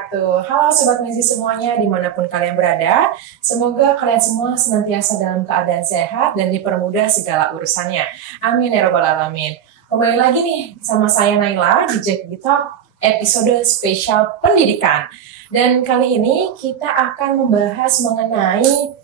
wabarakatuh. Halo Sobat Mezi semuanya dimanapun kalian berada. Semoga kalian semua senantiasa dalam keadaan sehat dan dipermudah segala urusannya. Amin ya robbal alamin. Kembali lagi nih sama saya Naila di Jack Talk episode spesial pendidikan. Dan kali ini kita akan membahas mengenai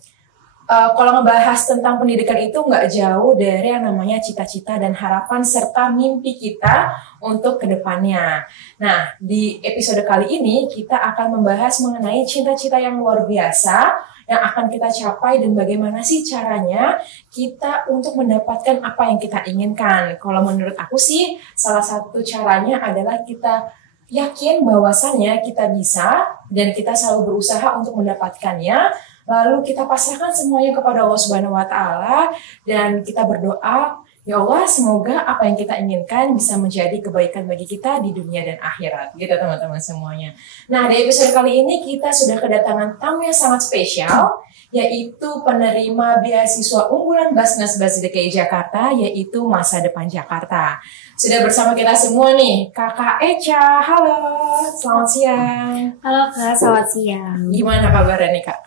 kalau ngebahas tentang pendidikan itu nggak jauh dari yang namanya cita-cita dan harapan serta mimpi kita untuk kedepannya. Nah, di episode kali ini kita akan membahas mengenai cita-cita yang luar biasa yang akan kita capai dan bagaimana sih caranya kita untuk mendapatkan apa yang kita inginkan. Kalau menurut aku sih, salah satu caranya adalah kita yakin bahwasannya kita bisa dan kita selalu berusaha untuk mendapatkannya. Lalu kita pasrahkan semuanya kepada Allah Subhanahu wa Ta'ala dan kita berdoa, ya Allah, semoga apa yang kita inginkan bisa menjadi kebaikan bagi kita di dunia dan akhirat, gitu teman-teman semuanya. Nah, di episode kali ini kita sudah kedatangan tamu yang sangat spesial, yaitu penerima beasiswa unggulan Basnas DKI Jakarta, yaitu Masa Depan Jakarta. Sudah bersama kita semua nih, Kakak Echa. Halo, selamat siang. Halo Kak, selamat siang. Gimana kabarnya nih Kak?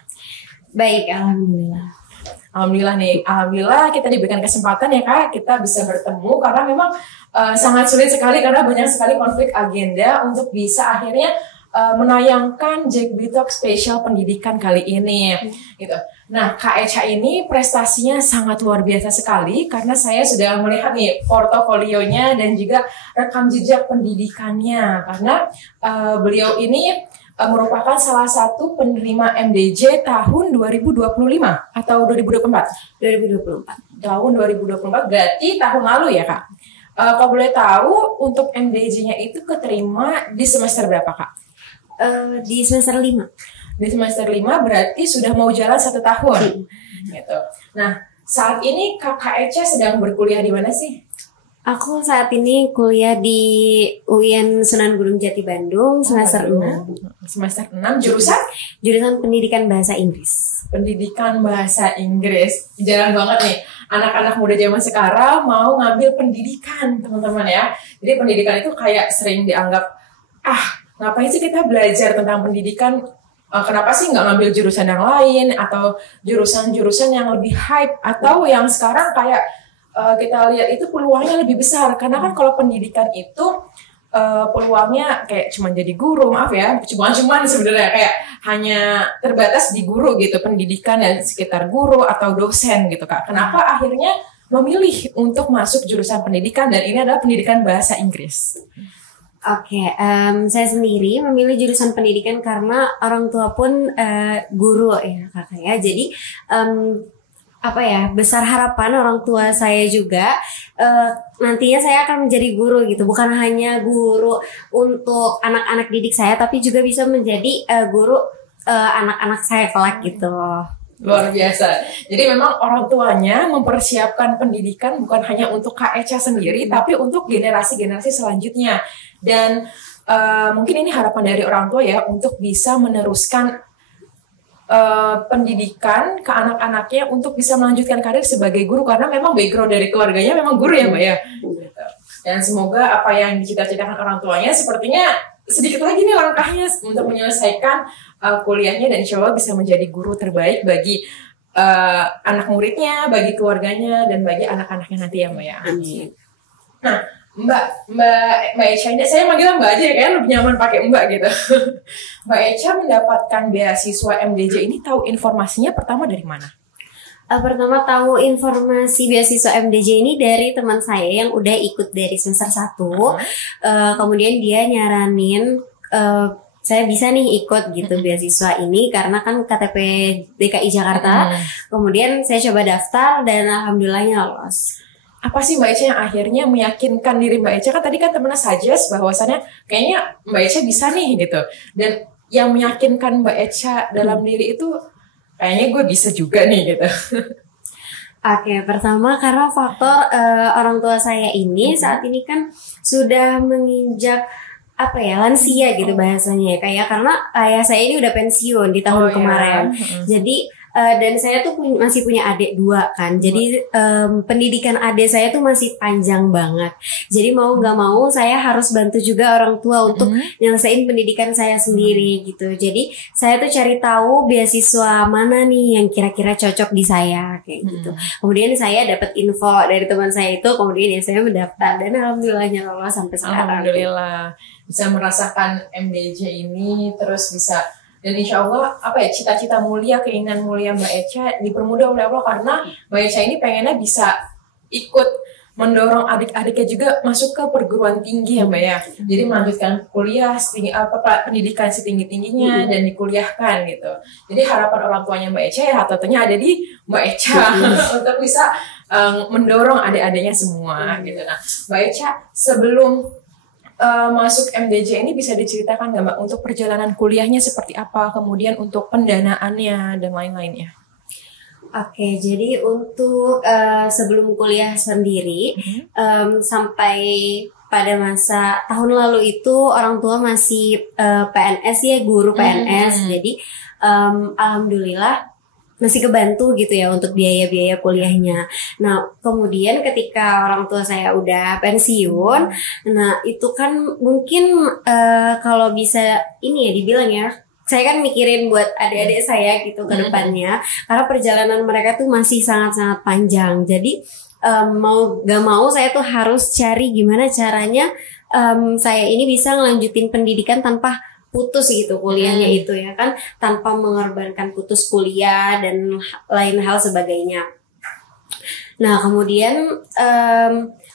Baik, alhamdulillah. Alhamdulillah nih, alhamdulillah kita diberikan kesempatan ya Kak, kita bisa bertemu karena memang sangat sulit sekali karena banyak sekali konflik agenda untuk bisa akhirnya menayangkan Jack Talk spesial pendidikan kali ini. Gitu. Nah, Kak Echa ini prestasinya sangat luar biasa sekali karena saya sudah melihat nih portofolionya dan juga rekam jejak pendidikannya karena beliau ini merupakan salah satu penerima MDJ tahun 2025 atau 2024? 2024. Tahun 2024 berarti tahun lalu ya Kak? Kalau boleh tahu untuk MDJ-nya itu keterima di semester berapa Kak? Di semester 5. Di semester 5 berarti sudah mau jalan 1 tahun. Gitu. Nah, saat ini Kakak Echa sedang berkuliah di mana sih? Aku saat ini kuliah di UIN Sunan Gunung Jati Bandung semester 6. Semester 6 jurusan? Jurusan Pendidikan Bahasa Inggris. Pendidikan Bahasa Inggris. Jarang banget nih anak-anak muda zaman sekarang mau ngambil pendidikan, teman-teman ya. Jadi pendidikan itu kayak sering dianggap, ngapain sih kita belajar tentang pendidikan? Kenapa sih nggak ngambil jurusan yang lain atau jurusan-jurusan yang lebih hype atau yang sekarang kayak kita lihat itu peluangnya lebih besar karena kan kalau pendidikan itu peluangnya kayak cuma jadi guru, maaf ya, cuma sebenarnya kayak hanya terbatas di guru gitu, pendidikan dan sekitar guru atau dosen gitu Kak. Kenapa akhirnya memilih untuk masuk jurusan pendidikan dan ini adalah pendidikan bahasa Inggris? Oke, saya sendiri memilih jurusan pendidikan karena orang tua pun guru ya kakak ya. Jadi besar harapan orang tua saya juga nantinya saya akan menjadi guru gitu, bukan hanya guru untuk anak-anak didik saya tapi juga bisa menjadi guru anak-anak saya kelak gitu. Luar biasa. Jadi memang orang tuanya mempersiapkan pendidikan bukan hanya untuk Kak Echa sendiri tapi untuk generasi-generasi selanjutnya dan mungkin ini harapan dari orang tua ya untuk bisa meneruskan pendidikan ke anak-anaknya untuk bisa melanjutkan karir sebagai guru karena memang background dari keluarganya memang guru ya Mbak ya. Dan semoga apa yang dicita-citakan orang tuanya sepertinya sedikit lagi nih langkahnya untuk menyelesaikan kuliahnya dan insya Allah bisa menjadi guru terbaik bagi anak muridnya, bagi keluarganya dan bagi anak-anaknya nanti ya Mbak ya. Amin. Nah, Mbak Echa ini, saya manggilnya Mbak aja ya, kan lebih nyaman pakai Mbak gitu. Mbak Echa mendapatkan beasiswa MDJ ini tahu informasinya pertama dari mana? Pertama tahu informasi beasiswa MDJ ini dari teman saya yang udah ikut dari semester 1. Kemudian dia nyaranin saya bisa nih ikut gitu beasiswa ini karena kan KTP DKI Jakarta. Kemudian saya coba daftar dan alhamdulillahnya lolos. Apa sih Mbak Echa yang akhirnya meyakinkan diri Mbak Echa? Kan tadi kan temennya suggest bahwasannya kayaknya Mbak Echa bisa nih gitu. Dan yang meyakinkan Mbak Echa dalam diri itu kayaknya gue bisa juga nih gitu. Oke, pertama karena faktor orang tua saya ini saat ini kan sudah menginjak lansia gitu bahasanya kayak karena ayah saya ini udah pensiun di tahun kemarin. Jadi dan saya tuh masih punya adik 2 kan. Jadi pendidikan adik saya tuh masih panjang banget. Jadi mau nggak mau saya harus bantu juga orang tua untuk nyelesain pendidikan saya sendiri gitu. Jadi saya tuh cari tahu beasiswa mana nih yang kira-kira cocok di saya kayak gitu. Kemudian saya dapat info dari teman saya itu, kemudian ya saya mendaftar dan alhamdulillahnya lolos sampai sekarang. Alhamdulillah bisa merasakan MDJ ini, terus bisa, dan insya Allah cita-cita mulia, keinginan mulia Mbak Echa dipermudah oleh Allah, karena Mbak Echa ini pengennya bisa ikut mendorong adik-adiknya juga masuk ke perguruan tinggi ya Mbak ya. Jadi melanjutkan kuliah pendidikan setinggi-tingginya dan dikuliahkan gitu. Jadi harapan orang tuanya Mbak Echa ya tentunya ada di Mbak Echa untuk bisa mendorong adik-adiknya semua gitu. Nah, Mbak Echa sebelum masuk MDJ ini bisa diceritakan nggak Mbak untuk perjalanan kuliahnya seperti apa, kemudian untuk pendanaannya dan lain-lainnya? Oke, jadi untuk sebelum kuliah sendiri sampai pada masa tahun lalu itu orang tua masih PNS ya, guru PNS. Jadi alhamdulillah masih kebantu gitu ya untuk biaya-biaya kuliahnya. Nah, kemudian ketika orang tua saya udah pensiun, nah itu kan mungkin kalau bisa ini ya dibilang ya, saya kan mikirin buat adik-adik saya gitu ke depannya, karena perjalanan mereka tuh masih sangat-sangat panjang. Jadi mau gak mau saya tuh harus cari gimana caranya saya ini bisa ngelanjutin pendidikan tanpa putus gitu kuliahnya itu ya kan, tanpa mengorbankan putus kuliah dan lain hal sebagainya. Nah kemudian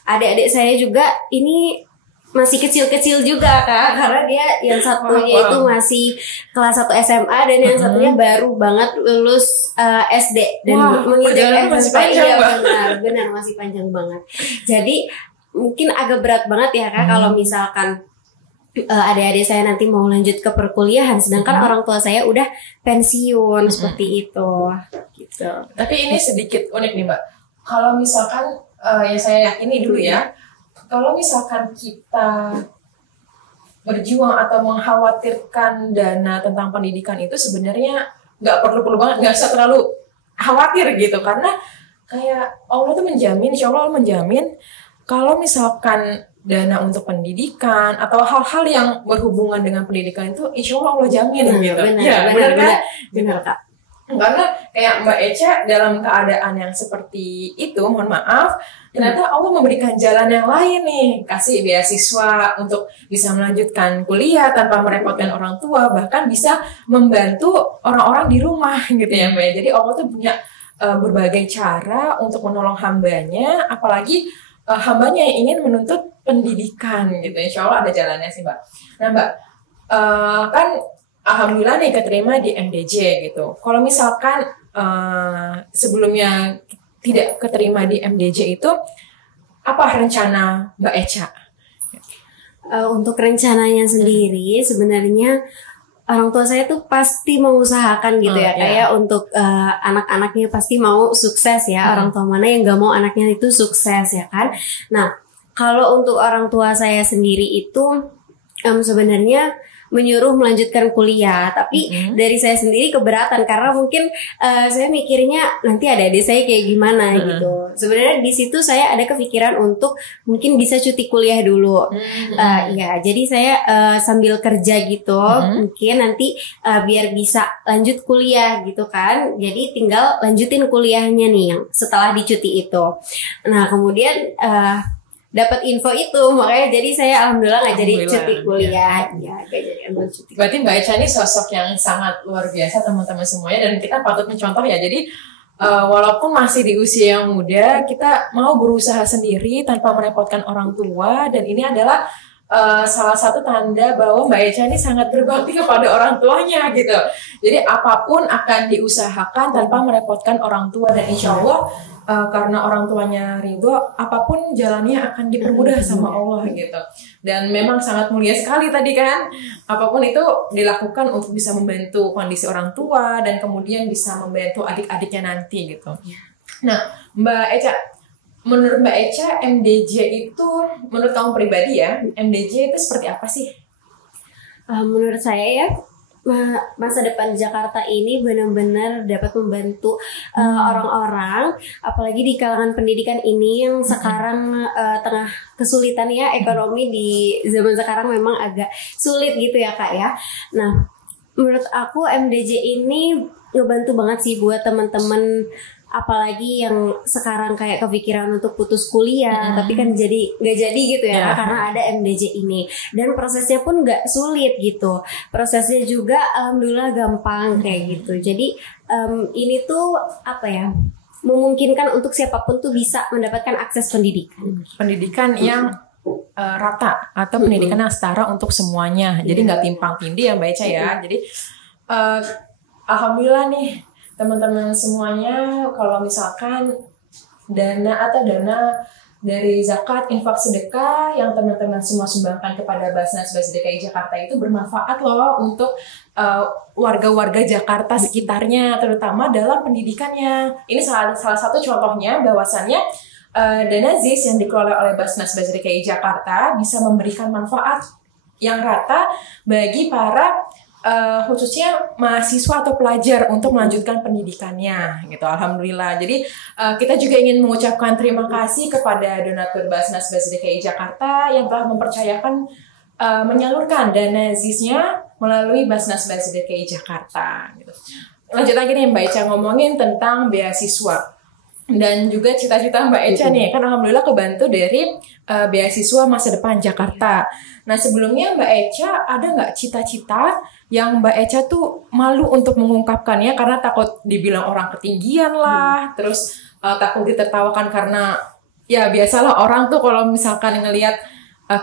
adik-adik saya juga ini masih kecil-kecil juga Kak, karena dia yang satunya itu masih kelas 1 SMA dan yang satunya baru banget lulus SD dan menginjak SMP. Iya benar masih panjang banget. Jadi mungkin agak berat banget ya Kak kalau misalkan adik-adik saya nanti mau lanjut ke perkuliahan, sedangkan orang tua saya udah pensiun seperti itu gitu. Tapi ini sedikit unik nih Mbak. Kalau misalkan ya saya yakini dulu ya, kalau misalkan kita berjuang atau mengkhawatirkan dana tentang pendidikan itu sebenarnya nggak perlu banget, nggak usah terlalu khawatir gitu, karena kayak Allah tuh menjamin, insya Allah menjamin kalau misalkan dana untuk pendidikan atau hal-hal yang berhubungan dengan pendidikan itu insya Allah jamin gitu. Benar Kak. Karena kayak Mbak Echa dalam keadaan yang seperti itu, mohon maaf, ternyata Allah memberikan jalan yang lain nih, kasih beasiswa untuk bisa melanjutkan kuliah tanpa merepotkan orang tua, bahkan bisa membantu orang-orang di rumah gitu ya Mbak. Jadi Allah tuh punya berbagai cara untuk menolong hambanya, apalagi hambanya yang ingin menuntut pendidikan gitu. Insya Allah ada jalannya sih Mbak. Nah Mbak, kan alhamdulillah nih keterima di MDJ gitu. Kalau misalkan sebelumnya tidak keterima di MDJ itu, apa rencana Mbak Echa? Untuk rencananya sendiri sebenarnya orang tua saya tuh pasti mengusahakan gitu ya kayak untuk anak-anaknya pasti mau sukses ya. Orang tua mana yang gak mau anaknya itu sukses ya kan. Nah kalau untuk orang tua saya sendiri itu sebenarnya menyuruh melanjutkan kuliah, tapi dari saya sendiri keberatan karena mungkin saya mikirnya nanti ada adik saya kayak gimana gitu. Sebenarnya di situ saya ada kepikiran untuk mungkin bisa cuti kuliah dulu, ya jadi saya sambil kerja gitu, mungkin nanti biar bisa lanjut kuliah gitu kan. Jadi tinggal lanjutin kuliahnya nih yang setelah dicuti itu. Nah kemudian dapat info itu, makanya jadi saya alhamdulillah nggak jadi cuti kuliah ya kayak jadi ambil cuti. Berarti Mbak Echa ini sosok yang sangat luar biasa teman-teman semuanya, dan kita patut mencontoh ya. Jadi walaupun masih di usia yang muda, kita mau berusaha sendiri tanpa merepotkan orang tua, dan ini adalah salah satu tanda bahwa Mbak Echa ini sangat berbakti kepada orang tuanya gitu. Jadi apapun akan diusahakan tanpa merepotkan orang tua, dan insya Allah karena orang tuanya ridho, apapun jalannya akan dipermudah sama Allah gitu. Dan memang sangat mulia sekali tadi kan, apapun itu dilakukan untuk bisa membantu kondisi orang tua dan kemudian bisa membantu adik-adiknya nanti gitu. Nah Mbak Echa, menurut Mbak Echa MDJ itu, menurut kamu pribadi ya, MDJ itu seperti apa sih? Menurut saya ya, masa depan Jakarta ini benar-benar dapat membantu orang-orang, apalagi di kalangan pendidikan ini yang sekarang tengah kesulitan ya, ekonomi di zaman sekarang memang agak sulit gitu ya Kak ya. Nah, menurut aku MDJ ini ngebantu banget sih buat teman-teman, apalagi yang sekarang kayak kepikiran untuk putus kuliah tapi kan nggak jadi gitu ya karena ada MDJ ini, dan prosesnya pun nggak sulit gitu, prosesnya juga alhamdulillah gampang kayak gitu. Jadi ini tuh apa ya, memungkinkan untuk siapapun tuh bisa mendapatkan akses pendidikan yang rata atau pendidikan yang setara untuk semuanya, jadi nggak timpang tindih ya Mbak Echa ya. Jadi alhamdulillah nih teman-teman semuanya, kalau misalkan dana dari zakat, infak, sedekah yang teman-teman semua sumbangkan kepada Basnas DKI Jakarta itu bermanfaat loh untuk warga-warga Jakarta sekitarnya, terutama dalam pendidikannya. Ini salah satu contohnya bahwasannya dana ZIS yang dikelola oleh Basnas DKI Jakarta bisa memberikan manfaat yang rata bagi para khususnya mahasiswa atau pelajar untuk melanjutkan pendidikannya gitu. Alhamdulillah. Jadi kita juga ingin mengucapkan terima kasih kepada donatur Basnas DKI Jakarta yang telah mempercayakan menyalurkan dana ZIS-nya melalui Basnas DKI Jakarta gitu. Lanjut lagi nih Mbak Echa ngomongin tentang beasiswa dan juga cita-cita Mbak Echa nih, kan alhamdulillah kebantu dari beasiswa masa depan Jakarta. Nah sebelumnya Mbak Echa ada nggak cita-cita yang Mbak Echa tuh malu untuk mengungkapkannya karena takut dibilang orang ketinggian lah, terus takut ditertawakan karena ya biasalah orang tuh kalau misalkan ngelihat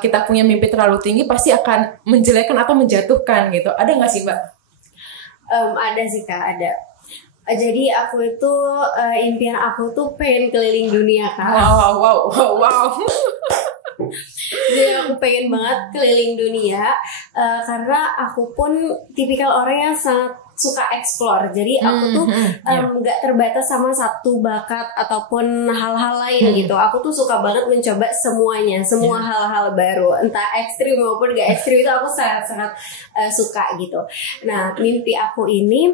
kita punya mimpi terlalu tinggi pasti akan menjelekkan atau menjatuhkan gitu. Ada nggak sih Mbak? Ada sih Kak, ada. Jadi aku itu impian aku tuh pengen keliling dunia Kak. Wow. Jadi aku pengen banget keliling dunia karena aku pun tipikal orang yang sangat suka explore. Jadi aku tuh nggak terbatas sama satu bakat ataupun hal-hal lain gitu. Aku tuh suka banget mencoba semuanya, semua hal-hal baru, entah ekstrim maupun gak ekstrim, itu aku sangat-sangat suka gitu. Nah mimpi aku ini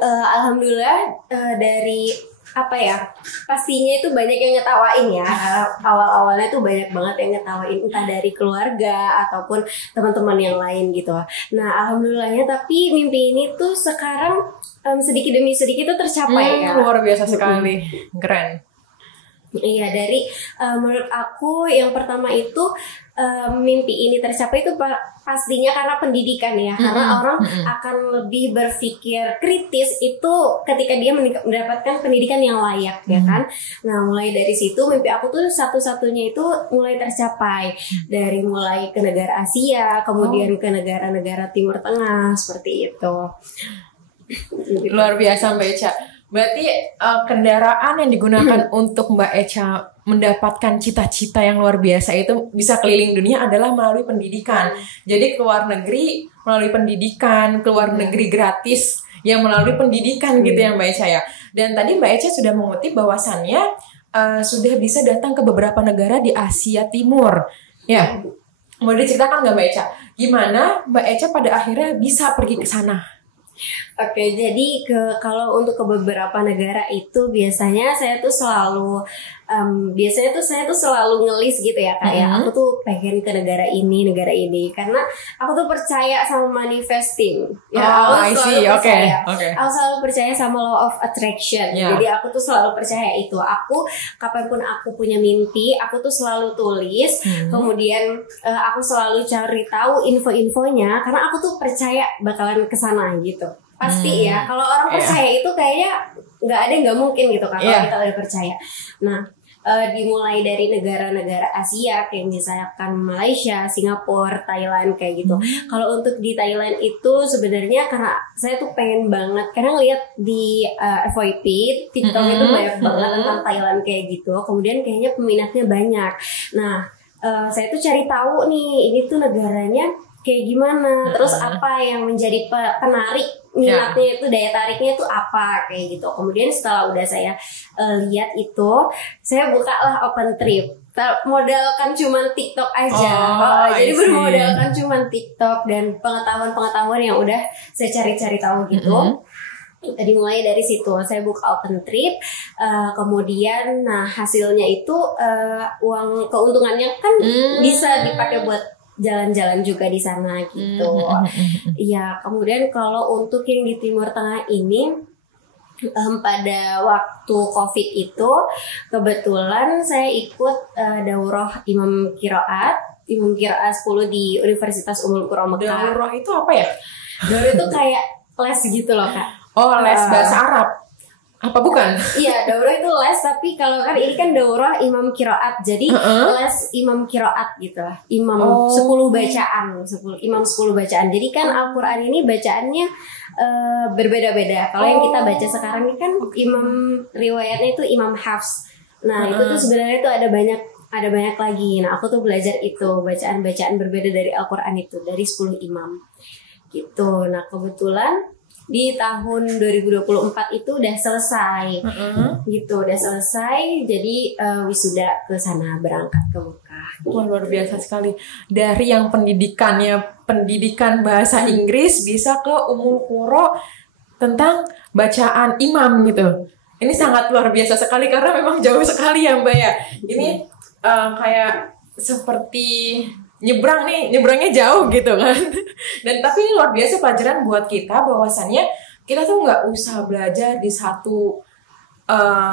alhamdulillah dari apa ya, pastinya itu banyak yang ngetawain ya. Awal-awalnya tuh banyak banget yang ngetawain, entah dari keluarga ataupun teman-teman yang lain gitu. Nah alhamdulillahnya tapi mimpi ini tuh sekarang sedikit demi sedikit tuh tercapai kan. Luar biasa sekali, keren. Iya, dari menurut aku yang pertama itu mimpi ini tercapai itu pastinya karena pendidikan ya, karena orang akan lebih berpikir kritis itu ketika dia mendapatkan pendidikan yang layak ya kan. Nah mulai dari situ mimpi aku tuh satu-satunya itu mulai tercapai, dari mulai ke negara Asia, kemudian ke negara-negara Timur Tengah seperti itu. Luar biasa Mbak Echa. Berarti kendaraan yang digunakan untuk Mbak Echa mendapatkan cita-cita yang luar biasa itu bisa keliling dunia adalah melalui pendidikan. Jadi ke luar negeri melalui pendidikan, ke luar negeri gratis yang melalui pendidikan gitu ya Mbak Echa ya. Dan tadi Mbak Echa sudah mengutip bahwasannya sudah bisa datang ke beberapa negara di Asia Timur. Ya, mau diceritakan nggak Mbak Echa? Gimana Mbak Echa pada akhirnya bisa pergi ke sana? Oke, jadi kalau untuk ke beberapa negara itu biasanya saya tuh selalu ngelis gitu ya Kak ya. Aku tuh pengen ke negara ini karena aku tuh percaya sama manifesting. Ya, aku selalu percaya. Aku selalu percaya sama law of attraction. Jadi aku tuh selalu percaya itu. Aku kapanpun aku punya mimpi, aku tuh selalu tulis. Kemudian aku selalu cari tahu info-infonya karena aku tuh percaya bakalan kesana gitu. Pasti ya, kalau orang percaya itu kayaknya nggak mungkin gitu kan kalau kita udah percaya. Nah, dimulai dari negara-negara Asia kayak misalkan Malaysia, Singapura, Thailand kayak gitu. Kalau untuk di Thailand itu sebenarnya karena saya tuh pengen banget, karena lihat di FYP TikTok itu banyak banget tentang Thailand kayak gitu. Kemudian kayaknya peminatnya banyak. Nah, saya tuh cari tahu nih ini tuh negaranya kayak gimana, terus apa yang menjadi penarik minatnya itu, daya tariknya itu apa kayak gitu. Kemudian setelah udah saya lihat itu, saya bukalah Open Trip. Modalkan cuman TikTok aja. Jadi bermodalkan cuman TikTok dan pengetahuan-pengetahuan yang udah saya cari-cari tahu gitu. Tadi mulai dari situ saya buka Open Trip, kemudian nah hasilnya itu uang keuntungannya kan bisa dipakai buat jalan-jalan juga di sana gitu. Iya, kemudian kalau untuk yang di Timur Tengah ini, pada waktu COVID itu kebetulan saya ikut daurah Imam Qiraat 10 di Universitas Ummul Qura Mekah. Daurah itu apa ya? Daurah itu kayak les gitu loh Kak. Les bahasa Arab. Apa bukan? Iya, daurah itu les, tapi kalau kan ini kan daurah Imam Qiraat. Jadi les Imam Qiraat gitu lah. Imam 10 bacaan, Imam 10 bacaan. Jadi kan Al-Qur'an ini bacaannya berbeda-beda. Kalau yang kita baca sekarang ini kan imam riwayatnya itu Imam Hafs. Nah, itu tuh sebenarnya tuh ada banyak lagi. Nah, aku tuh belajar itu bacaan-bacaan berbeda dari Al-Qur'an itu dari 10 imam. Gitu. Nah, kebetulan di tahun 2024 itu udah selesai. Gitu, udah selesai. Jadi wisuda ke sana, berangkat ke Mekah. Wah, luar biasa sekali. Dari yang pendidikan bahasa Inggris bisa ke Ummul Qura tentang bacaan imam gitu. Ini sangat luar biasa sekali karena memang jauh sekali ya Mbak ya. Ini kayak seperti nyebrangnya jauh gitu kan. Dan tapi ini luar biasa pelajaran buat kita bahwasannya kita tuh nggak usah belajar di satu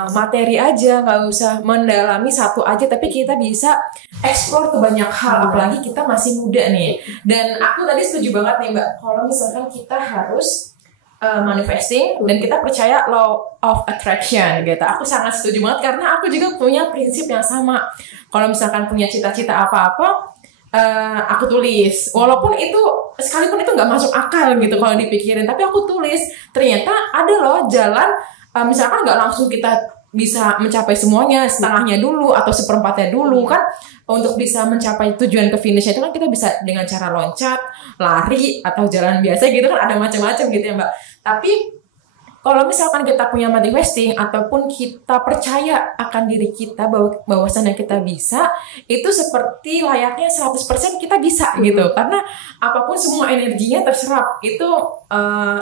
materi aja, nggak usah mendalami satu aja, tapi kita bisa eksplor ke banyak hal, apalagi kita masih muda nih. Dan aku tadi setuju banget nih Mbak, kalau misalkan kita harus manifesting dan kita percaya law of attraction gitu. Aku sangat setuju banget karena aku juga punya prinsip yang sama. Kalau misalkan punya cita-cita apa-apa, aku tulis, walaupun itu sekalipun itu nggak masuk akal gitu kalau dipikirin, tapi aku tulis. Ternyata ada loh jalan, misalkan nggak langsung kita bisa mencapai semuanya, setengahnya dulu atau seperempatnya dulu kan. Untuk bisa mencapai tujuan ke finishnya itu kan kita bisa dengan cara loncat, lari atau jalan biasa gitu kan, ada macam-macam gitu ya Mbak. Tapi kalau misalkan kita punya manifesting ataupun kita percaya akan diri kita bahwasannya kita bisa, itu seperti layaknya 100% kita bisa gitu. Karena apapun semua energinya terserap. Itu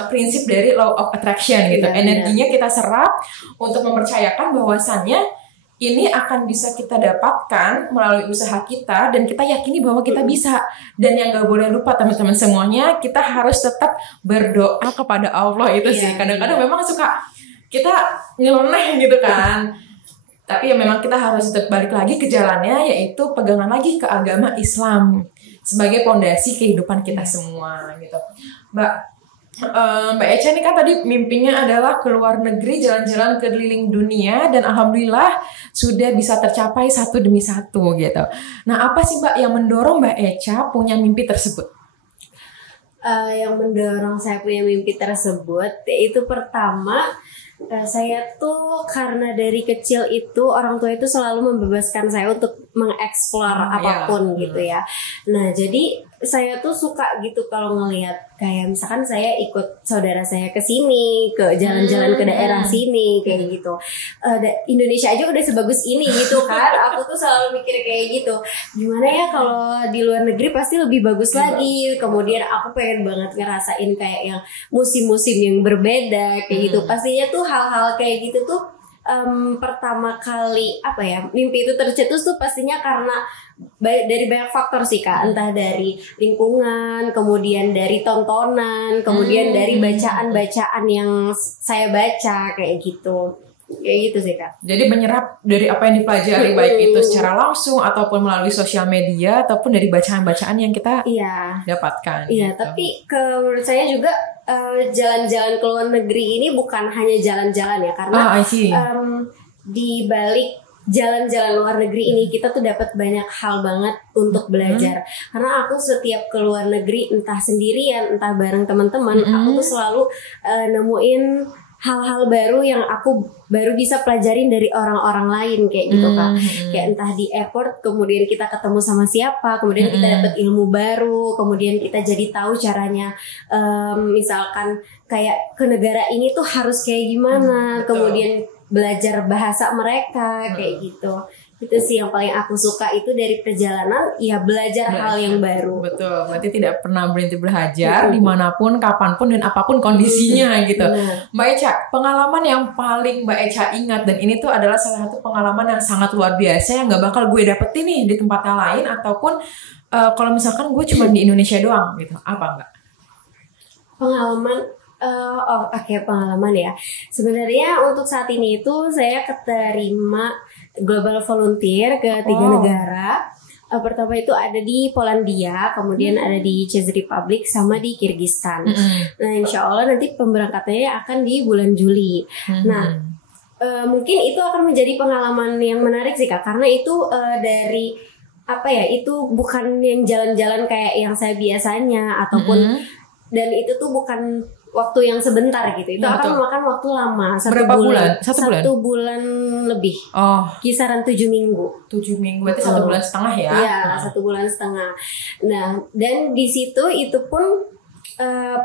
prinsip dari law of attraction gitu. Energinya kita serap untuk mempercayakan bahwasannya ini akan bisa kita dapatkan melalui usaha kita, dan kita yakini bahwa kita bisa. Dan yang gak boleh lupa teman-teman semuanya, kita harus tetap berdoa kepada Allah itu sih. Kadang-kadang memang suka kita nyeleneh gitu kan. Tapi ya memang kita harus tetap balik lagi ke jalannya, yaitu pegangan lagi ke agama Islam sebagai pondasi kehidupan kita semua gitu. Mbak Echa ini kan tadi mimpinya adalah ke luar negeri, jalan-jalan keliling dunia, dan alhamdulillah sudah bisa tercapai satu demi satu gitu. Nah, apa sih Mbak yang mendorong Mbak Echa punya mimpi tersebut? Yang mendorong saya punya mimpi tersebut yaitu pertama, saya tuh karena dari kecil itu orang tua itu selalu membebaskan saya untuk mengeksplor apapun gitu ya. Nah, jadi saya tuh suka gitu kalau ngelihat kayak misalkan saya ikut saudara saya ke sini, ke jalan-jalan ke daerah sini kayak gitu. Indonesia aja udah sebagus ini gitu kan. Aku tuh selalu mikir kayak gitu. Gimana ya kalau di luar negeri pasti lebih bagus lagi. Kemudian aku pengen banget ngerasain kayak yang musim-musim yang berbeda kayak gitu. Pastinya tuh hal-hal kayak gitu tuh pertama kali mimpi itu tercetus tuh pastinya karena dari banyak faktor sih Kak, entah dari lingkungan, kemudian dari tontonan, kemudian dari bacaan-bacaan yang saya baca kayak gitu sih Kak. Jadi menyerap dari apa yang dipelajari, baik itu secara langsung ataupun melalui sosial media ataupun dari bacaan-bacaan yang kita dapatkan. Iya, gitu. Tapi menurut saya juga jalan-jalan ke luar negeri ini bukan hanya jalan-jalan ya, karena di balik jalan-jalan luar negeri ini kita tuh dapat banyak hal banget untuk belajar. Karena aku setiap ke luar negeri, entah sendirian, entah bareng teman-teman, aku tuh selalu nemuin hal-hal baru yang aku baru bisa pelajarin dari orang-orang lain kayak gitu Kak. Kayak entah di airport kemudian kita ketemu sama siapa, kemudian kita dapat ilmu baru, kemudian kita jadi tahu caranya misalkan kayak ke negara ini tuh harus kayak gimana, kemudian belajar bahasa mereka kayak gitu. Itu sih yang paling aku suka itu dari perjalanan, ya belajar hal yang baru. Betul, berarti tidak pernah berhenti belajar dimanapun, kapanpun, dan apapun kondisinya gitu. Mbak Echa, pengalaman yang paling Mbak Echa ingat, dan ini tuh adalah salah satu pengalaman yang sangat luar biasa yang gak bakal gue dapetin nih di tempat yang lain, ataupun kalau misalkan gue cuma di Indonesia doang gitu, apa Mbak? Pengalaman pengalaman ya. Sebenarnya untuk saat ini itu saya keterima Global Volunteer ke 3 negara. Pertama itu ada di Polandia, kemudian ada di Czech Republic, sama di Kyrgyzstan. Nah, insya Allah nanti pemberangkatannya akan di bulan Juli. Nah, mungkin itu akan menjadi pengalaman yang menarik sih Kak, karena itu dari itu bukan yang jalan-jalan kayak yang saya biasanya, ataupun dan itu tuh bukan waktu yang sebentar gitu. Itu akan memakan waktu lama. Berapa bulan? Satu bulan lebih. Kisaran 7 minggu. 7 minggu berarti 1 bulan setengah ya? Iya, 1 bulan setengah. Nah, dan di situ itu pun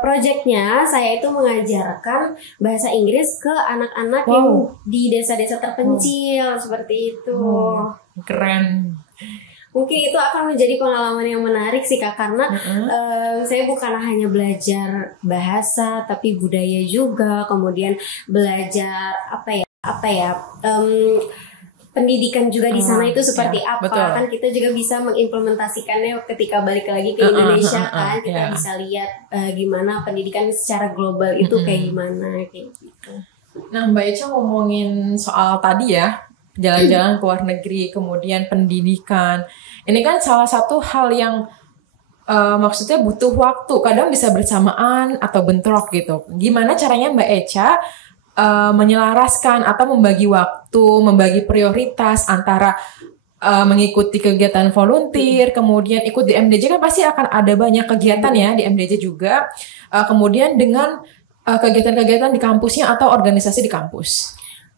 projectnya saya itu mengajarkan bahasa Inggris ke anak-anak yang di desa-desa terpencil seperti itu. Keren. Mungkin itu akan menjadi pengalaman yang menarik sih Kak, karena saya bukan hanya belajar bahasa tapi budaya juga, kemudian belajar pendidikan juga di sana itu seperti apa. Betul. Kan kita juga bisa mengimplementasikannya ketika balik lagi ke Indonesia kan, kita bisa lihat gimana pendidikan secara global itu kayak gimana kayak gitu. Nah, Mbak Echa ngomongin soal tadi ya, jalan-jalan ke luar negeri, kemudian pendidikan. Ini kan salah satu hal yang maksudnya butuh waktu. Kadang bisa bersamaan atau bentrok gitu. Gimana caranya Mbak Echa menyelaraskan atau membagi waktu, membagi prioritas antara mengikuti kegiatan volunteer, kemudian ikut di MDJ, kan pasti akan ada banyak kegiatan ya di MDJ juga. Kemudian dengan kegiatan-kegiatan di kampusnya atau organisasi di kampus.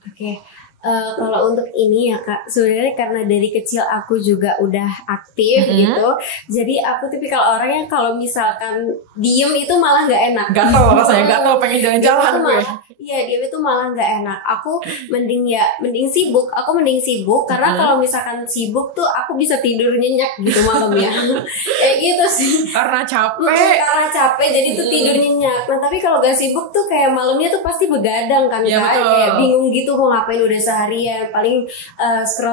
Oke. Kalau untuk ini ya Kak, sebenarnya karena dari kecil aku juga udah aktif gitu, jadi aku tipikal orang yang kalau misalkan diem itu malah nggak enak. Gatel rasanya, gatel pengen jalan-jalan gue. Iya, diem itu malah nggak enak. Aku mending sibuk. Aku mending sibuk karena kalau misalkan sibuk tuh aku bisa tidur nyenyak gitu malam ya. Kayak gitu sih. Karena capek. Karena capek jadi tuh tidur nyenyak. Nah tapi kalau gak sibuk tuh kayak malamnya tuh pasti begadang kan, ya, kayak bingung gitu mau ngapain udah seharian, paling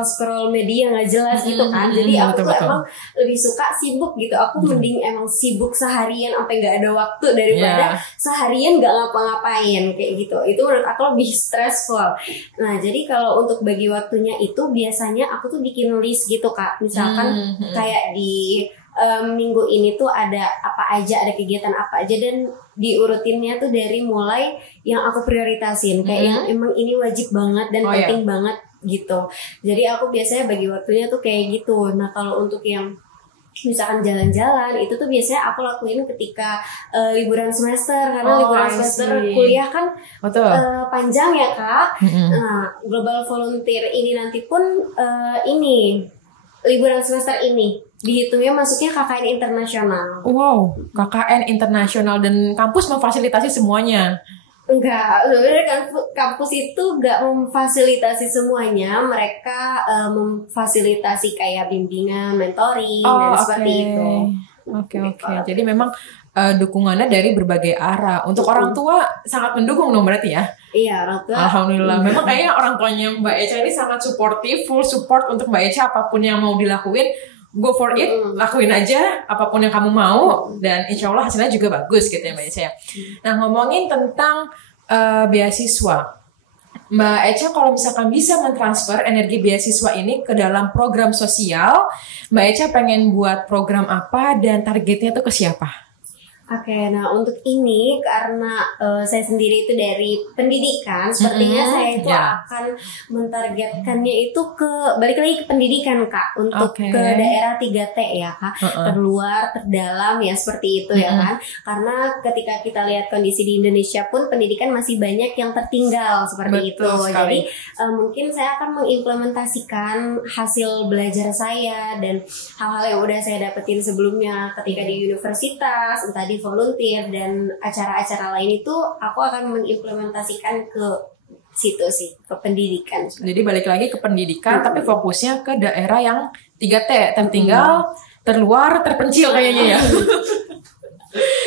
scroll media nggak jelas gitu kan. Jadi aku tuh emang lebih suka sibuk gitu. Aku mending emang sibuk seharian sampai nggak ada waktu daripada seharian nggak ngapa-ngapain kayak gitu. Itu menurut aku lebih stressful. Nah jadi kalau untuk bagi waktunya itu biasanya aku tuh bikin list gitu Kak. Misalkan kayak di minggu ini tuh ada apa aja, ada kegiatan apa aja, dan diurutinnya tuh dari mulai yang aku prioritasin kayak yang emang ini wajib banget dan penting banget gitu. Jadi aku biasanya bagi waktunya tuh kayak gitu. Nah kalau untuk yang misalkan jalan-jalan itu tuh biasanya aku lakuin ketika liburan semester, karena liburan semester kuliah kan panjang ya Kak. Nah Global Volunteer ini nanti pun ini liburan semester ini dihitungnya masuknya KKN internasional. Wow, KKN internasional, dan kampus memfasilitasi semuanya. Enggak, sebenarnya kan kampus itu enggak memfasilitasi semuanya. Mereka memfasilitasi kayak bimbingan, mentoring, dan seperti itu. Oke. Jadi memang dukungannya dari berbagai arah. Untuk orang tua sangat mendukung dong berarti ya? Iya, orang tua. Alhamdulillah. Memang kayaknya orang tuanya Mbak Echa ini sangat suportif, full support untuk Mbak Echa, apapun yang mau dilakuin, go for it, lakuin aja apapun yang kamu mau, dan insya Allah hasilnya juga bagus gitu ya Mbak Echa. Nah, ngomongin tentang beasiswa, Mbak Echa kalau misalkan bisa mentransfer energi beasiswa ini ke dalam program sosial, Mbak Echa pengen buat program apa dan targetnya tuh ke siapa? Oke, nah untuk ini karena saya sendiri itu dari pendidikan, sepertinya saya itu akan mentargetkannya itu balik lagi ke pendidikan Kak, untuk ke daerah 3T ya Kak, terluar, terdalam ya seperti itu ya kan. Karena ketika kita lihat kondisi di Indonesia pun pendidikan masih banyak yang tertinggal seperti itu. Jadi mungkin saya akan mengimplementasikan hasil belajar saya dan hal-hal yang udah saya dapetin sebelumnya ketika di universitas, entah di volunteer dan acara-acara lain itu aku akan mengimplementasikan ke situ sih, ke pendidikan. Jadi balik lagi ke pendidikan tapi fokusnya ke daerah yang 3T, tertinggal, terluar, terpencil kayaknya ya.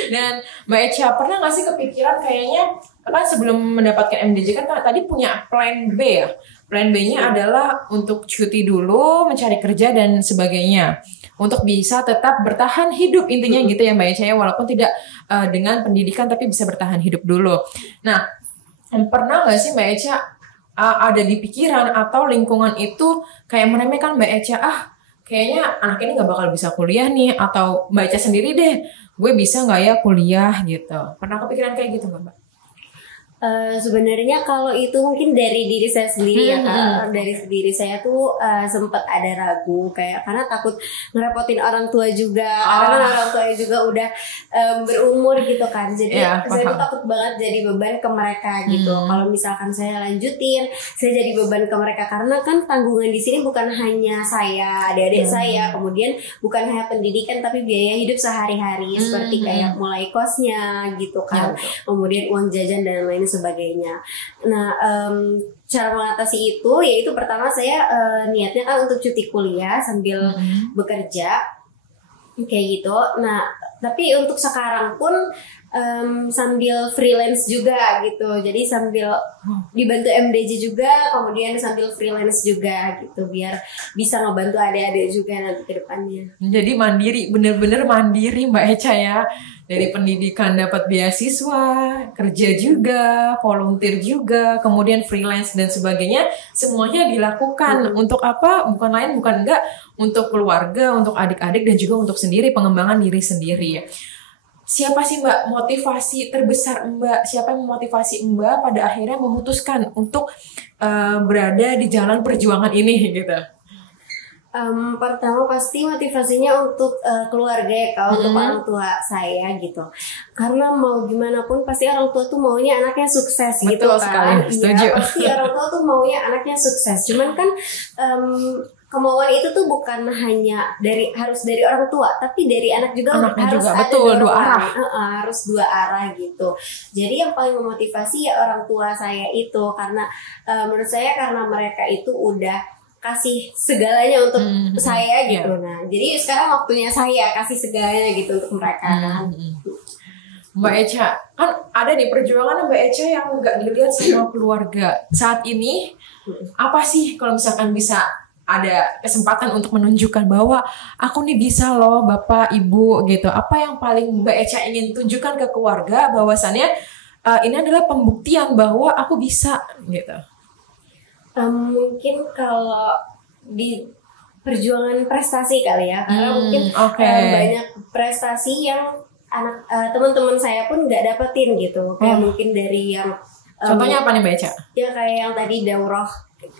Dan Mbak Echa pernah gak sih kepikiran kayaknya kan sebelum mendapatkan MDJ kan tadi punya plan B ya. Plan B-nya adalah untuk cuti dulu, mencari kerja dan sebagainya. Untuk bisa tetap bertahan hidup intinya gitu ya Mbak Echa ya, walaupun tidak dengan pendidikan tapi bisa bertahan hidup dulu. Nah, pernah nggak sih Mbak Echa ada di pikiran atau lingkungan itu kayak meremehkan Mbak Echa, kayaknya anak ini nggak bakal bisa kuliah nih, atau Mbak Echa sendiri deh, gue bisa nggak ya kuliah gitu? Pernah kepikiran kayak gitu nggak Mbak? Sebenarnya kalau itu mungkin dari diri saya sendiri ya Kak. Dari diri saya tuh sempat ada ragu kayak karena takut ngerepotin orang tua juga, karena orang tua juga udah berumur gitu kan. Jadi saya tuh takut banget jadi beban ke mereka gitu. Kalau misalkan saya lanjutin, saya jadi beban ke mereka karena kan tanggungan di sini bukan hanya saya, adik-adik saya, kemudian bukan hanya pendidikan tapi biaya hidup sehari-hari seperti kayak mulai kosnya gitu kan, kemudian uang jajan dan lain sebagainya. Nah, cara mengatasi itu yaitu pertama saya niatnya kan untuk cuti kuliah sambil bekerja kayak gitu. Nah, tapi untuk sekarang pun sambil freelance juga gitu. Jadi sambil dibantu MDJ juga, kemudian sambil freelance juga gitu biar bisa ngebantu adik-adik juga nanti ke depannya. Jadi mandiri, bener-bener mandiri Mbak Echa ya. Dari pendidikan dapat beasiswa, kerja juga, volunteer juga, kemudian freelance dan sebagainya, semuanya dilakukan untuk apa? Bukan lain, bukan enggak, untuk keluarga, untuk adik-adik dan juga untuk sendiri, pengembangan diri sendiri. Siapa sih Mbak motivasi terbesar Mbak? Siapa yang memotivasi Mbak pada akhirnya memutuskan untuk berada di jalan perjuangan ini gitu? Pertama pasti motivasinya untuk keluarga ya Kak, untuk orang tua saya gitu. Karena mau gimana pun pasti orang tua tuh maunya anaknya sukses. Betul gitu kan. Iya, pasti orang tua tuh maunya anaknya sukses. Cuman kan kemauan itu tuh bukan hanya harus dari orang tua, tapi dari anak juga harus juga. Ada dua arah. Harus dua arah gitu. Jadi yang paling memotivasi ya orang tua saya itu karena menurut saya karena mereka itu udah kasih segalanya untuk saya gitu. Nah, jadi sekarang waktunya saya kasih segalanya gitu untuk mereka. Mbak Echa, kan ada nih perjuangan Mbak Echa yang nggak dilihat sama keluarga. Saat ini, apa sih kalau misalkan bisa ada kesempatan untuk menunjukkan bahwa aku nih bisa loh Bapak, Ibu gitu. Apa yang paling Mbak Echa ingin tunjukkan ke keluarga bahwasannya ini adalah pembuktian bahwa aku bisa gitu. Mungkin kalau di perjuangan prestasi kali ya, karena mungkin banyak prestasi yang teman-teman saya pun nggak dapetin gitu, kayak mungkin dari yang contohnya apa nih Mbak Echa? Ya kayak yang tadi daurah,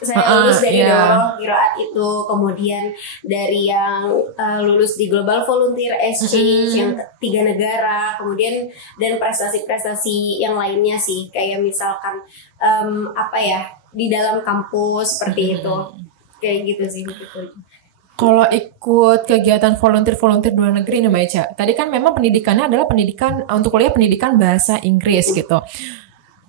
saya lulus dari daurah qiraat itu, kemudian dari yang lulus di Global Volunteer Exchange yang 3 negara, kemudian dan prestasi-prestasi yang lainnya sih, kayak misalkan di dalam kampus seperti itu, kayak gitu sih gitu. Kalau ikut kegiatan volunteer luar negeri nih Mbak Echa, tadi kan memang pendidikannya adalah pendidikan untuk kuliah pendidikan bahasa Inggris gitu.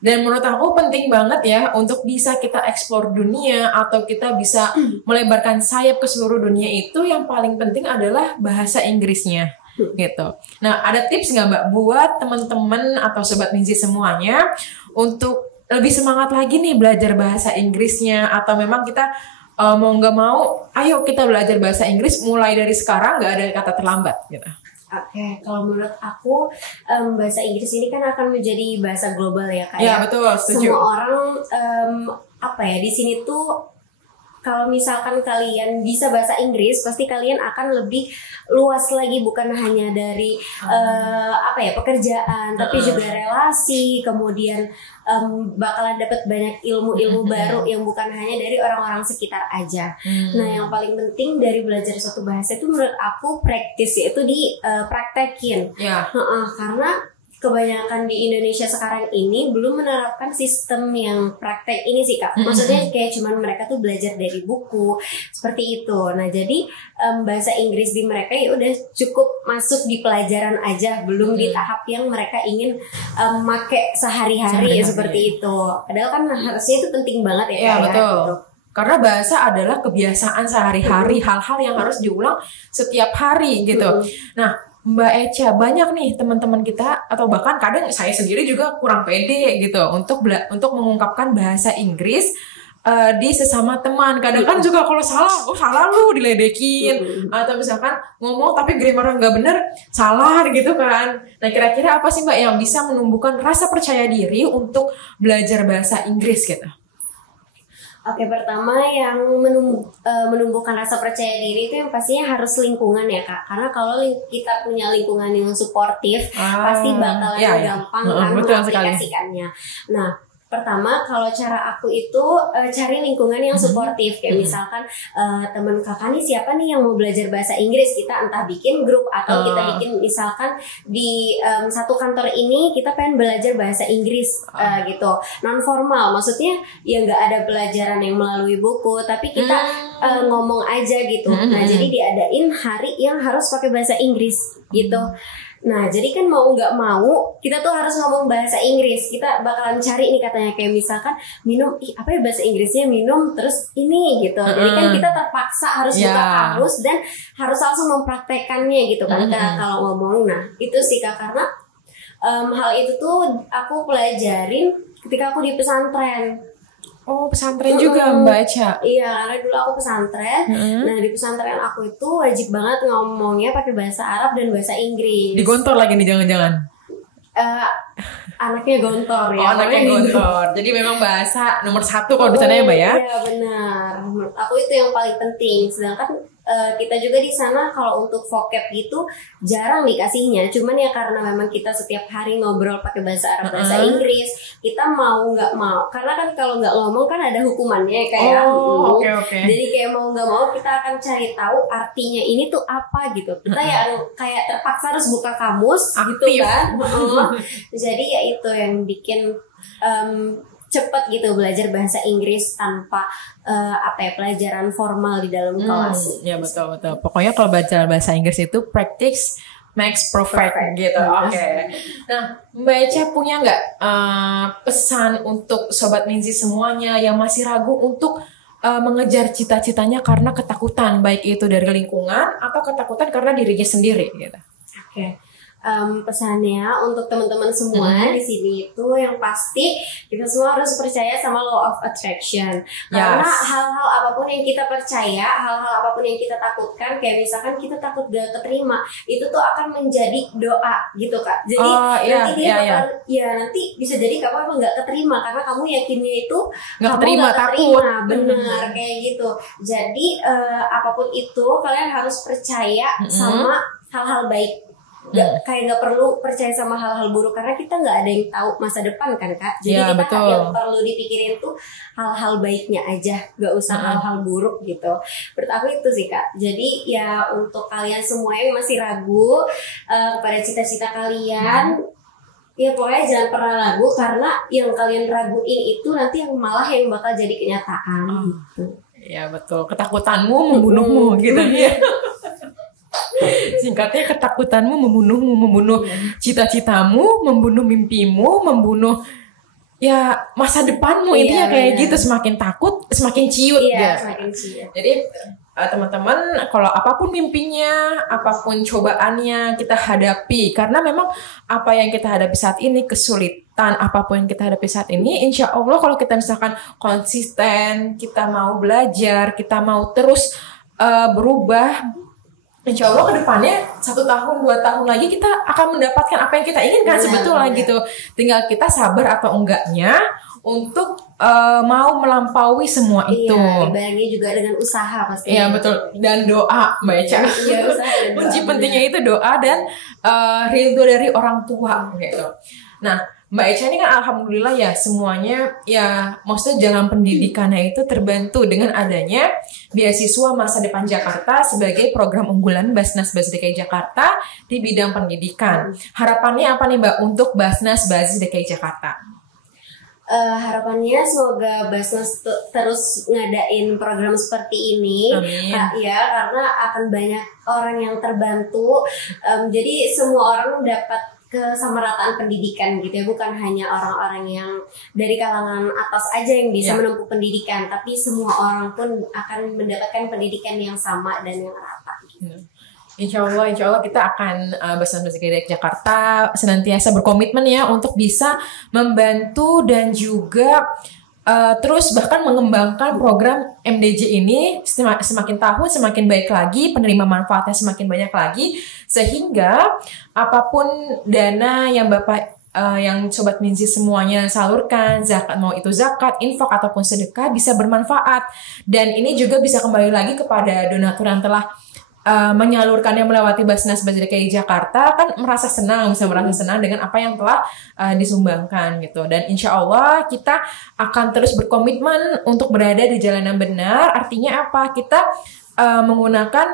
Dan menurut aku penting banget ya untuk bisa kita eksplor dunia atau kita bisa melebarkan sayap ke seluruh dunia, itu yang paling penting adalah bahasa Inggrisnya gitu. Nah, ada tips nggak Mbak buat teman-teman atau sobat Minzi semuanya untuk lebih semangat lagi nih belajar bahasa Inggrisnya, atau memang kita mau nggak mau, ayo kita belajar bahasa Inggris mulai dari sekarang, nggak ada kata terlambat gitu. Oke, kalau menurut aku bahasa Inggris ini kan akan menjadi bahasa global ya kayak. Ya betul, setuju. Semua orang di sini tuh kalau misalkan kalian bisa bahasa Inggris, pasti kalian akan lebih luas lagi, bukan hanya dari pekerjaan, tapi juga relasi, kemudian bakalan dapat banyak ilmu-ilmu baru yang bukan hanya dari orang-orang sekitar aja. Nah, yang paling penting dari belajar suatu bahasa itu menurut aku praktis, yaitu dipraktekin. Karena kebanyakan di Indonesia sekarang ini belum menerapkan sistem yang praktek ini sih Kak. Maksudnya kayak cuman mereka tuh belajar dari buku seperti itu. Nah jadi bahasa Inggris di mereka ya udah cukup masuk di pelajaran aja, belum di tahap yang mereka ingin make sehari-hari seperti itu. Padahal kan harusnya itu penting banget ya Kak. Iya betul. Gitu. Karena bahasa adalah kebiasaan sehari-hari, hal-hal yang harus diulang setiap hari gitu. Nah Mbak Echa, banyak nih teman-teman kita atau bahkan kadang saya sendiri juga kurang pede gitu untuk mengungkapkan bahasa Inggris di sesama teman. Kadang kan juga kalau salah lu diledekin, atau misalkan ngomong tapi grammarnya nggak bener, salah gitu kan. Nah kira-kira apa sih Mbak yang bisa menumbuhkan rasa percaya diri untuk belajar bahasa Inggris gitu? Oke, pertama yang menumbuhkan rasa percaya diri itu yang pastinya harus lingkungan ya Kak. Karena kalau kita punya lingkungan yang suportif, pasti bakalan gampang kan mengaplikasikannya. Nah, pertama kalau cara aku itu cari lingkungan yang suportif. Kayak misalkan teman kakak nih siapa nih yang mau belajar bahasa Inggris, kita entah bikin grup atau kita bikin misalkan di satu kantor ini kita pengen belajar bahasa Inggris gitu, non formal, maksudnya ya nggak ada pelajaran yang melalui buku tapi kita ngomong aja gitu. Nah jadi diadain hari yang harus pakai bahasa Inggris gitu. Nah jadi kan mau nggak mau kita tuh harus ngomong bahasa Inggris. Kita bakalan cari nih katanya kayak misalkan minum, apa ya bahasa Inggrisnya, minum terus ini gitu. Jadi kan kita terpaksa harus buka kamus dan harus langsung mempraktekannya gitu kan kalau ngomong. Nah itu sih Kak, karena hal itu tuh aku pelajarin ketika aku di pesantren. Oh pesantren juga Mbak Echa? Iya karena dulu aku pesantren. Nah di pesantren aku itu wajib banget ngomongnya pakai bahasa Arab dan bahasa Inggris. Digontor lagi nih jangan-jangan? Anaknya gontor ya. Oh anaknya gontor. Jadi memang bahasa nomor 1 kalau di sana ya Mbak ya? Iya benar. Menurut aku itu yang paling penting. Sedangkan kita juga di sana kalau untuk vocab gitu jarang dikasihnya. Cuman ya karena memang kita setiap hari ngobrol pakai bahasa Arab, bahasa Inggris, kita mau nggak mau. Karena kan kalau nggak ngomong kan ada hukumannya kayak. Okay. Jadi kayak mau nggak mau kita akan cari tahu artinya ini tuh apa gitu. Kita ya kayak terpaksa harus buka kamus gitu kan. Jadi ya itu yang bikin cepat gitu belajar bahasa Inggris tanpa pelajaran formal di dalam kelas. Ya betul. Pokoknya kalau belajar bahasa Inggris itu practice makes perfect gitu. Oke. Nah, Mbak Echa punya nggak pesan untuk Sobat Minzy semuanya yang masih ragu untuk mengejar cita-citanya karena ketakutan, baik itu dari lingkungan atau ketakutan karena dirinya sendiri gitu? Oke. Pesannya untuk teman-teman semua di sini itu yang pasti kita semua harus percaya sama law of attraction. Karena hal-hal apapun yang kita percaya, hal-hal apapun yang kita takutkan, kayak misalkan kita takut gak keterima, itu tuh akan menjadi doa gitu Kak. Jadi nanti bisa jadi kamu gak keterima karena kamu yakinnya itu gak kamu keterima, gak takut. Benar kayak gitu. Jadi apapun itu kalian harus percaya sama hal-hal baik. Nggak perlu percaya sama hal-hal buruk karena kita nggak ada yang tahu masa depan kan Kak. Jadi yang perlu dipikirin tuh hal-hal baiknya aja, nggak usah hal-hal buruk gitu. Menurut aku itu sih Kak. Jadi ya untuk kalian semua yang masih ragu pada cita-cita kalian, ya pokoknya jangan pernah ragu karena yang kalian raguin itu nanti yang malah yang bakal jadi kenyataan gitu. Ya betul, ketakutanmu membunuhmu gitu ya. Singkatnya ketakutanmu membunuhmu, membunuh cita-citamu, membunuh mimpimu, membunuh ya masa depanmu. Intinya kayak gitu, semakin takut semakin ciut ya. Semakin ciut. Jadi teman-teman kalau apapun mimpinya, apapun cobaannya kita hadapi, karena memang apa yang kita hadapi saat ini, kesulitan apapun yang kita hadapi saat ini, insya Allah kalau kita misalkan konsisten, kita mau belajar, kita mau terus berubah, insya Allah ke depannya 1 tahun 2 tahun lagi kita akan mendapatkan apa yang kita inginkan sebetulnya gitu. Tinggal kita sabar atau enggaknya untuk mau melampaui semua itu. Iya, dibarengi juga dengan usaha pasti. Iya betul, dan doa Mbak Eca. Iya, usaha dan doa. Kunci pentingnya itu doa dan ridho dari orang tua gitu. Nah, Mbak Eca ini kan alhamdulillah ya semuanya ya maksudnya jalan pendidikannya itu terbantu dengan adanya beasiswa Masa Depan Jakarta sebagai program unggulan Basnas Bas DKI Jakarta di bidang pendidikan. Harapannya apa nih Mbak untuk Basnas Bas DKI Jakarta? Harapannya semoga Basnas terus ngadain program seperti ini. Amin. Ya, karena akan banyak orang yang terbantu. Jadi semua orang dapat kesamarataan pendidikan gitu ya, bukan hanya orang-orang yang dari kalangan atas aja yang bisa menempuh pendidikan, tapi semua orang pun akan mendapatkan pendidikan yang sama dan yang rata gitu. Insya Allah kita akan Basnas Bas DKI Jakarta senantiasa berkomitmen ya untuk bisa membantu dan juga terus bahkan mengembangkan program MDJ ini semakin tahun semakin baik lagi, penerima manfaatnya semakin banyak lagi, sehingga apapun dana yang Bapak yang Sobat Minzi semuanya salurkan, zakat mau itu zakat, infak ataupun sedekah bisa bermanfaat, dan ini juga bisa kembali lagi kepada donatur yang telah menyalurkannya melewati Basnas Bas DKI Jakarta, kan bisa merasa senang dengan apa yang telah disumbangkan gitu. Dan insya Allah kita akan terus berkomitmen untuk berada di jalan yang benar. Artinya apa? Kita menggunakan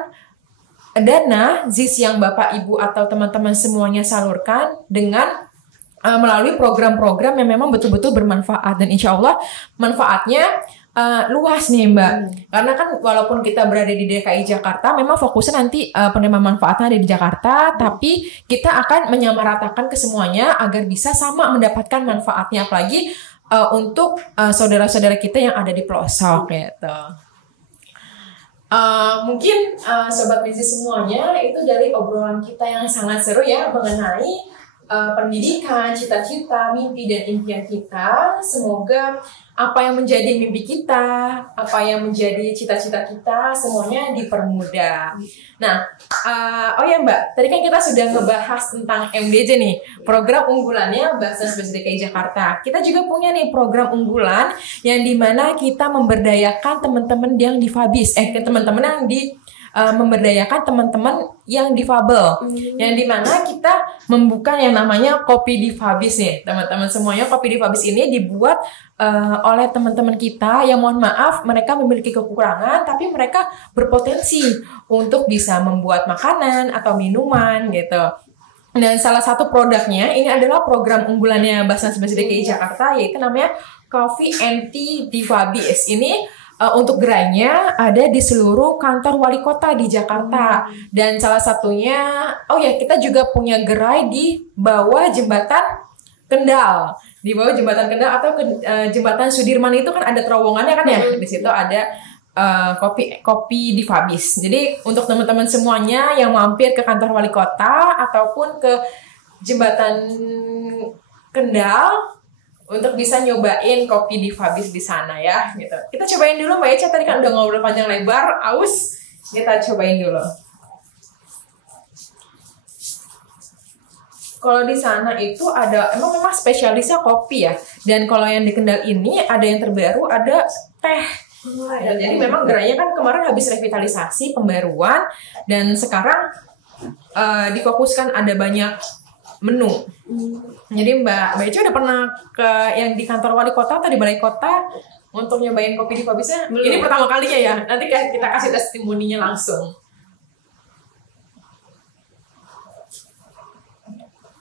dana ZIS yang Bapak Ibu atau teman-teman semuanya salurkan dengan melalui program-program yang memang betul-betul bermanfaat, dan insya Allah manfaatnya luas nih Mbak. Karena kan walaupun kita berada di DKI Jakarta, memang fokusnya nanti penerima manfaatnya ada di Jakarta, tapi kita akan menyamaratakan ke semuanya agar bisa sama mendapatkan manfaatnya, apalagi untuk saudara-saudara kita yang ada di pelosok gitu. Mungkin Sobat Minzi semuanya itu dari obrolan kita yang sangat seru ya mengenai pendidikan, cita-cita, mimpi dan impian kita. Semoga apa yang menjadi mimpi kita, apa yang menjadi cita-cita kita, semuanya dipermudah. Nah, oh ya Mbak, tadi kan kita sudah ngebahas tentang MDJ nih, program unggulannya Basnas Bas DKI Jakarta. Kita juga punya nih program unggulan yang dimana kita memberdayakan teman-teman yang difabis, teman-teman yang memberdayakan teman-teman yang difabel, yang dimana kita membuka yang namanya Kopi Difabis nih teman-teman semuanya. Kopi Difabis ini dibuat oleh teman-teman kita yang mohon maaf mereka memiliki kekurangan tapi mereka berpotensi untuk bisa membuat makanan atau minuman gitu. Dan salah satu produknya ini adalah program unggulannya Basnas Bas DKI Jakarta, yaitu namanya Coffee and Tea Difabis. Ini untuk gerainya ada di seluruh kantor wali kota di Jakarta. Dan salah satunya, kita juga punya gerai di bawah jembatan Kendal. Di bawah jembatan Kendal atau jembatan Sudirman itu kan ada terowongannya kan ya. Di situ ada kopi Difabis. Jadi untuk teman-teman semuanya yang mampir ke kantor wali kota ataupun ke jembatan Kendal, untuk bisa nyobain Kopi Difabis di sana ya gitu. Kita cobain dulu Mbak Eca, tadi kan udah ngobrol panjang lebar, aus. Kita cobain dulu. Kalau di sana itu ada memang spesialisnya kopi ya. Dan kalau yang di Kendal ini ada yang terbaru, ada teh. Dan jadi memang gerainya kan kemarin habis revitalisasi, pembaruan, dan sekarang difokuskan ada banyak menu. Jadi Mbak Eca udah pernah ke yang di kantor wali kota atau di balai kota untuk nyobain Kopi Difabisnya? Ini pertama kalinya ya. Nanti kita kasih testimoninya langsung.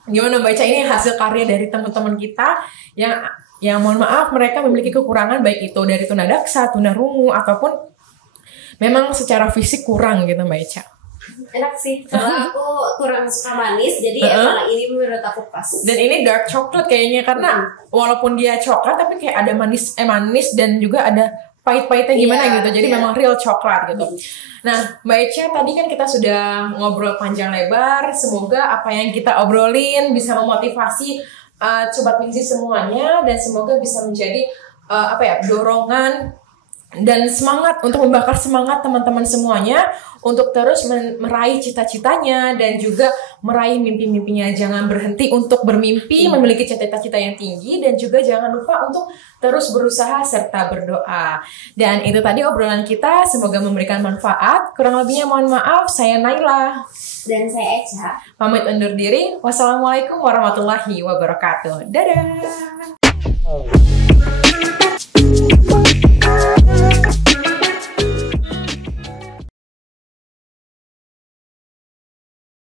Gimana Mbak Eca, ini hasil karya dari teman-teman kita yang mohon maaf mereka memiliki kekurangan, baik itu dari tunadaksa, tunarungu ataupun memang secara fisik kurang gitu Mbak Eca. Enak sih, kalau aku kurang suka manis, jadi yang ini menurut aku pas. Dan ini dark chocolate kayaknya, karena walaupun dia coklat tapi kayak ada manis dan juga ada pahit-pahitnya gimana gitu. Jadi memang real coklat gitu. Nah Mbak Eca, tadi kan kita sudah ngobrol panjang lebar. Semoga apa yang kita obrolin bisa memotivasi Sobat Minzi semuanya, dan semoga bisa menjadi dorongan dan semangat untuk membakar semangat teman-teman semuanya untuk terus meraih cita-citanya dan juga meraih mimpi-mimpinya. Jangan berhenti untuk bermimpi, memiliki cita-cita yang tinggi, dan juga jangan lupa untuk terus berusaha serta berdoa. Dan itu tadi obrolan kita, semoga memberikan manfaat. Kurang lebihnya mohon maaf, saya Naila. Dan saya Echa. Pamit undur diri. Wassalamualaikum warahmatullahi wabarakatuh. Dadah.